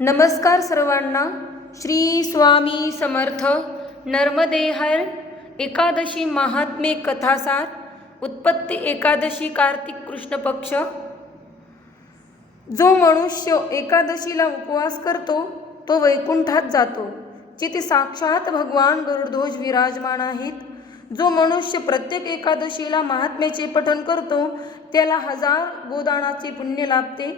नमस्कार सर्वांना. श्री स्वामी समर्थ. नर्मदे हर एकादशी महात्म्य कथासार. उत्पत्ती एकादशी कार्तिक कृष्ण पक्ष. जो मनुष्य एकादशीला उपवास करतो तो वैकुंठात जातो, जिथे साक्षात भगवान गरुडध्वज विराजमान आहेत. जो मनुष्य प्रत्येक एकादशीला महात्म्याचे पठण करतो त्याला 1000 गोदानाचे पुण्य लाभते.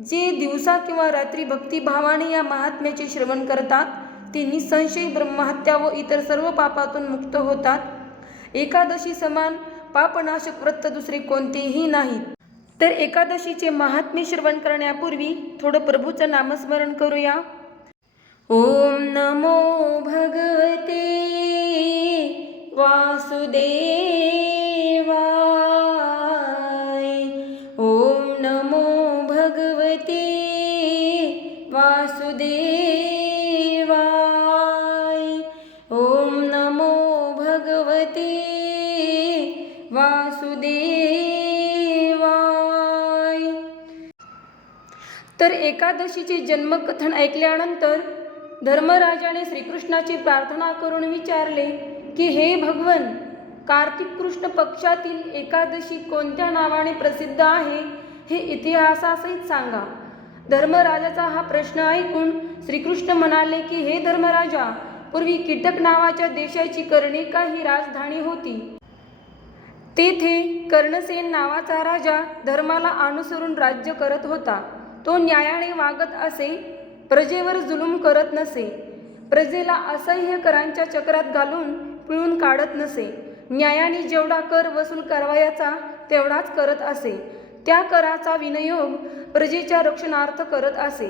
जे दिवसा किंवा रात्री भक्तिभावाने या महात्म्याचे श्रवण करतात ते निसंशय ब्रह्महत्या व इतर सर्व पापातून मुक्त होतात. एकादशी समान पापनाशक व्रत दुसरे कोणतेही नाही. तर एकादशीचे महात्म्य श्रवण करण्यापूर्वी थोडं प्रभूचं नामस्मरण करूया. ओम नमो भगवते वासुदेवाय. ओम नमो भगवते वासुदेवाय. ओम नमो भगवते वासुदेवाय. तर एकादशीचे जन्मकथन ऐकल्यानंतर धर्मराजाने श्रीकृष्णाची प्रार्थना करून विचारले की हे भगवन, कार्तिक कृष्ण पक्षातील एकादशी कोणत्या नावाने प्रसिद्ध आहे हे इतिहासासहित सांगा. धर्मराजाचा हा प्रश्न ऐकून श्रीकृष्ण म्हणाले की हे धर्मराजा, पूर्वी कीटक नावाच्या देशाची कर्णिका ही राजधानी होती. तेथे कर्णसेन नावाचा राजा धर्माला अनुसरून राज्य करत होता. तो न्यायाने वागत असे, प्रजेवर जुलूम करत नसे, प्रजेला असह्य करांच्या चक्रात घालून पिळून काढत नसे. न्यायाने जेवढा कर वसूल करावयाचा तेवढाच करत असे. त्या कराचा विनियोग प्रजेच्या रक्षणार्थ करत असे.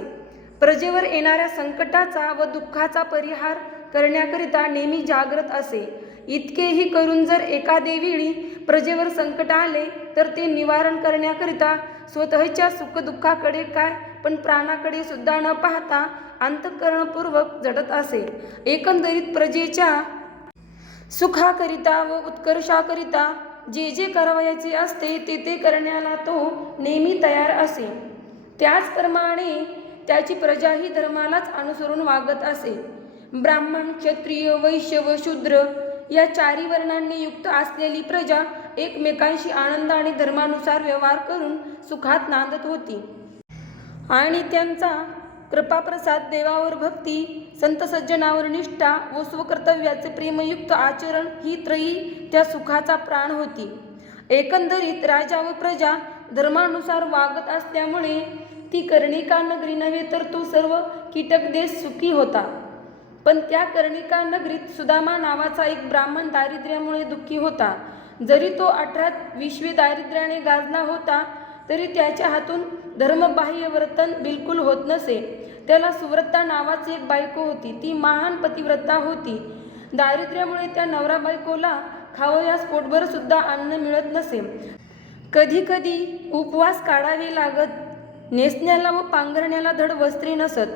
प्रजेवर येणाऱ्या संकटाचा व दुःखाचा परिहार करण्याकरिता नेहमी जागृत असे. इतकेही करून जर एखादे वेळी प्रजेवर संकट आले तर ते निवारण करण्याकरिता स्वतःच्या सुखदुःखाकडे काय पण प्राणाकडे सुद्धा न पाहता अंतःकरणपूर्वक झटत असे. एकंदरीत प्रजेच्या सुखाकरिता व उत्कर्षाकरिता जे जे करावयाचे असते ते करण्याला तो नेहमी तयार असे. त्याचप्रमाणे त्याची प्रजाही धर्मालाच अनुसरून वागत असे. ब्राह्मण, क्षत्रिय, वैश्य व शूद्र या चारी वर्णांनी युक्त असलेली प्रजा एकमेकांशी आनंदाने धर्मानुसार व्यवहार करून सुखात नांदत होती. आणि त्यांचा कृपाप्रसाद, देवावर भक्ती, संत सज्जनावर निष्ठा व स्वकर्तव्याचे प्रेमयुक्त आचरण ही त्रयी त्या सुखाचा प्राण होती. एकंदरीत राजा व प्रजा धर्मानुसार वागत असल्यामुळे ती कर्णिका नगरी नव्हे तर तो सर्व कीटक देश सुखी होता. पण त्या कर्णिका नगरीत सुदामा नावाचा एक ब्राह्मण दारिद्र्यामुळे दुःखी होता. जरी तो 18 दारिद्र्याने गाजला होता तरी त्याच्या हातून धर्मबाह्य वर्तन बिलकुल होत नसे. त्याला सुव्रता नावाची एक बायको होती. ती महान पतिव्रता होती. दारिद्र्यामुळे त्या नवरा बायकोला खावयास पोटभर सुद्धा अन्न मिळत नसे. कधी कधी उपवास काढावे लागत. नेसण्याला व पांघरण्याला धड वस्त्रे नसत.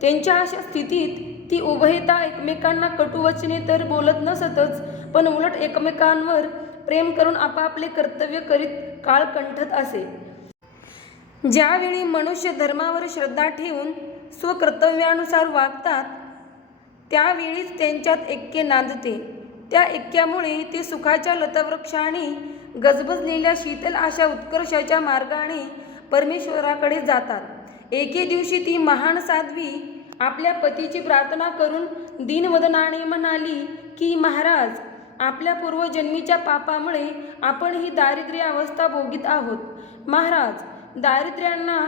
त्यांच्या अशा स्थितीत ती उभयता एकमेकांना कटुवचने तर बोलत नसतच, पण उलट एकमेकांवर प्रेम करून आपापले कर्तव्य करीत काळ कंठत असे. ज्यावेळी मनुष्य धर्मावर श्रद्धा ठेवून स्वकर्तव्यानुसार वागतात त्यावेळीच त्यांच्यात ऐक्य नांदते. त्या ऐक्यामुळे ते सुखाच्या लतावृक्षाने गजबजलेल्या शीतल अशा उत्कर्षाच्या मार्गाने परमेश्वराकडे जातात. एके दिवशी ती महान साध्वी आपल्या पतीची प्रार्थना करून दीनवदनाने म्हणाली की महाराज, आपल्या पूर्वजन्मीच्या पापामुळे आपण ही दारिद्र्य अवस्था भोगीत आहोत. महाराज, दारिद्र्यांना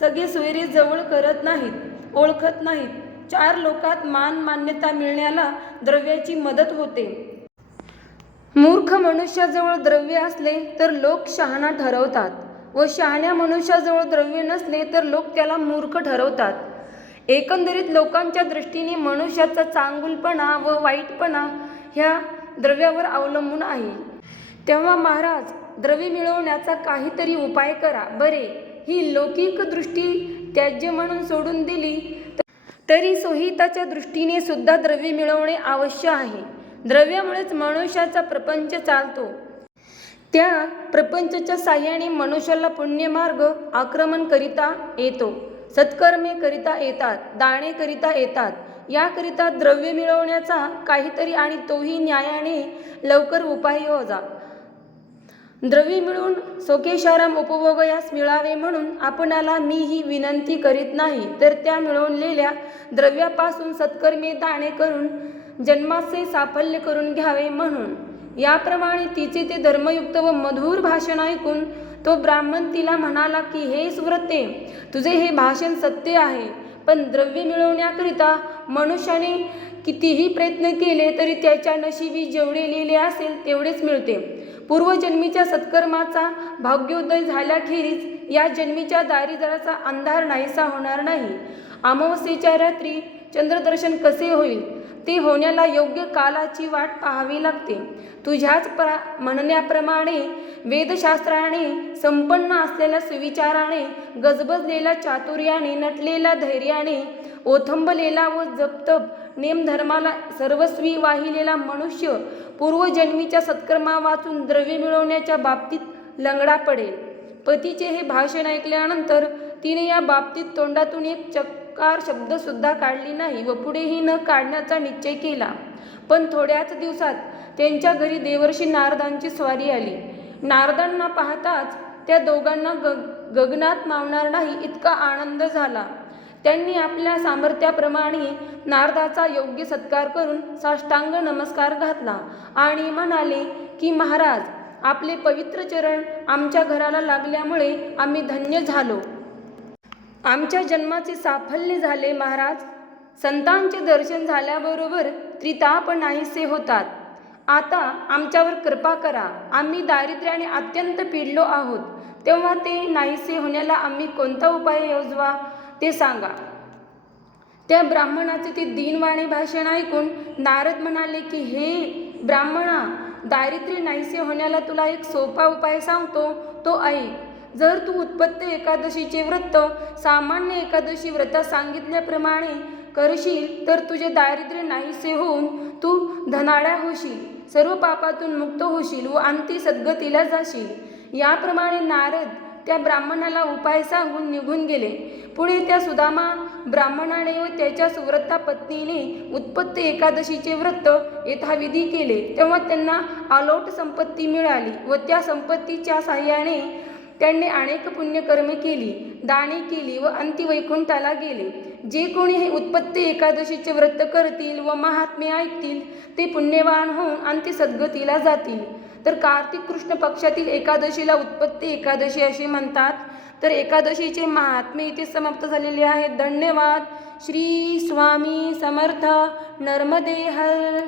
सगळे सोयरे जवळ करत नाहीत, ओळखत नाहीत. 4 लोकात मान मान्यता मिळण्याला द्रव्याची मदत होते. मूर्ख मनुष्याजवळ द्रव्य असले तर लोक शहाणा ठरवतात व शहाण्या मनुष्याजवळ द्रव्य नसले तर लोक त्याला मूर्ख ठरवतात. एकंदरीत लोकांच्या दृष्टीने मनुष्याचा चांगुलपणा व वाईटपणा ह्या द्रव्यावर अवलंबून आहे. तेव्हा महाराज, द्रव्य मिळवण्याचा काहीतरी उपाय करा. बरे, ही लौकिक दृष्टी त्याज्य म्हणून सोडून दिली तरी सोहिताच्या दृष्टीने सुद्धा द्रव्य मिळवणे आवश्यक आहे. द्रव्यामुळेच मनुष्याचा प्रपंच चालतो. त्या प्रपंचाच्या साह्याने मनुष्याला पुण्यमार्ग आक्रमण करिता येतो. सत्कर्मे करिता येतात, दाणे करिता येतात. याकरिता द्रव्य मिळवण्याचा काहीतरी आणि तोही न्यायाने लवकर उपाय योजा. द्रव्य मिळून सोकेशाराम उपभोगयास मिळावे म्हणून आपणाला मी ही विनंती करीत नाही, तर त्या मिळवलेल्या द्रव्यापासून सत्कर्मे दाणे करून जन्माचे साफल्य करून घ्यावे म्हणून. याप्रमाणे तिचे ते धर्मयुक्त व मधुर भाषण ऐकून तो ब्राह्मण तिला म्हणाला की, हे सुव्रते, तुझे हे भाषण सत्य आहे, पण द्रव्य मिळवण्याकरिता मनुष्याने कितीही प्रयत्न केले तरी त्याच्या नशिबी जेवढे लिहिले असेल तेवढेच मिळते. पूर्वजन्मीच्या सत्कर्माचा भाग्योदय झाल्याखेरीज या जन्मीच्या दारिद्र्याचा अंधार नाहीसा होणार नाही. अमावस्येच्या रात्री चंद्रदर्शन कसे होईल ते होण्याला योग्य कालाची वाट पाहावी लागते. तुझ्याच म्हणण्याप्रमाणे वेदशास्त्राने संपन्न असलेल्या सुविचाराने, गजबजलेल्या चातुर्याने, नटलेल्या धैर्याने, ओथंबलेला व जपतप नेमधर्माला सर्वस्वी वाहिलेला मनुष्य पूर्वजन्मीच्या सत्कर्मा वाचून द्रव्य मिळवण्याच्या बाबतीत लंगडा पडेल. पतीचे हे भाषण ऐकल्यानंतर तिने या बाबतीत तोंडातून एक चकार शब्दसुद्धा काढली नाही व पुढेही न काढण्याचा निश्चय केला. पण थोड्याच दिवसात त्यांच्या घरी देवर्षी नारदांची स्वारी आली. नारदांना पाहताच त्या दोघांना गगनात मावणार नाही इतका आनंद झाला. त्यांनी आपल्या सामर्थ्याप्रमाणे नारदाचा योग्य सत्कार करून साष्टांग नमस्कार घातला आणि म्हणाले की, महाराज, आपले पवित्र चरण आमच्या घराला लागल्यामुळे आम्ही धन्य झालो. आमच्या जन्माचे साफल्य झाले. महाराज, संतांचे दर्शन झाल्याबरोबर त्रिताप नाहीसे होतात. आता आमच्यावर कृपा करा. आम्ही दारिद्र्याने अत्यंत पीडलो आहोत, तेव्हा ते नाहीसे होण्याला आम्ही कोणता उपाय योजवा ते सांगा. त्या ब्राह्मणाचे ते दीनवाणी भाषण ऐकून नारद म्हणाले की, हे ब्राह्मणा, दारिद्र्य नाहीसे होण्याला तुला एक सोपा उपाय सांगतो, तो ऐक. जर तू उत्पत्ती एकादशीचे व्रत सामान्य एकादशी व्रतात सांगितल्याप्रमाणे करशील तर तुझे दारिद्र्य नाहीसे होऊन तू धनाढ्य होशील, सर्व पापातून मुक्त होशील व अंती सद्गतीला जाशील. याप्रमाणे नारद त्या ब्राह्मणाला उपाय सांगून निघून गेले. पुढे त्या सुदामा ब्राह्मणाने व त्याच्या सुव्रता पत्नीने उत्पत्ती एकादशीचे व्रत यथाविधी केले. तेव्हा त्यांना अलोट संपत्ती मिळाली व त्या संपत्तीच्या साह्याने त्यांनी अनेक पुण्यकर्मे केली, दाने केली व अंतिवैकुंठाला गेले. जे कोणी हे उत्पत्ती एकादशीचे व्रत करतील व महात्म्य ऐकतील ते पुण्यवान होऊन अंती सद्गतीला जातील. तर कार्तिक कृष्ण पक्षातील एकादशीला उत्पत्ती एकादशी असे म्हणतात. तर एकादशीचे महात्म्य इथे समाप्त झालेले आहे. धन्यवाद. श्री स्वामी समर्थ. नर्मदे हर.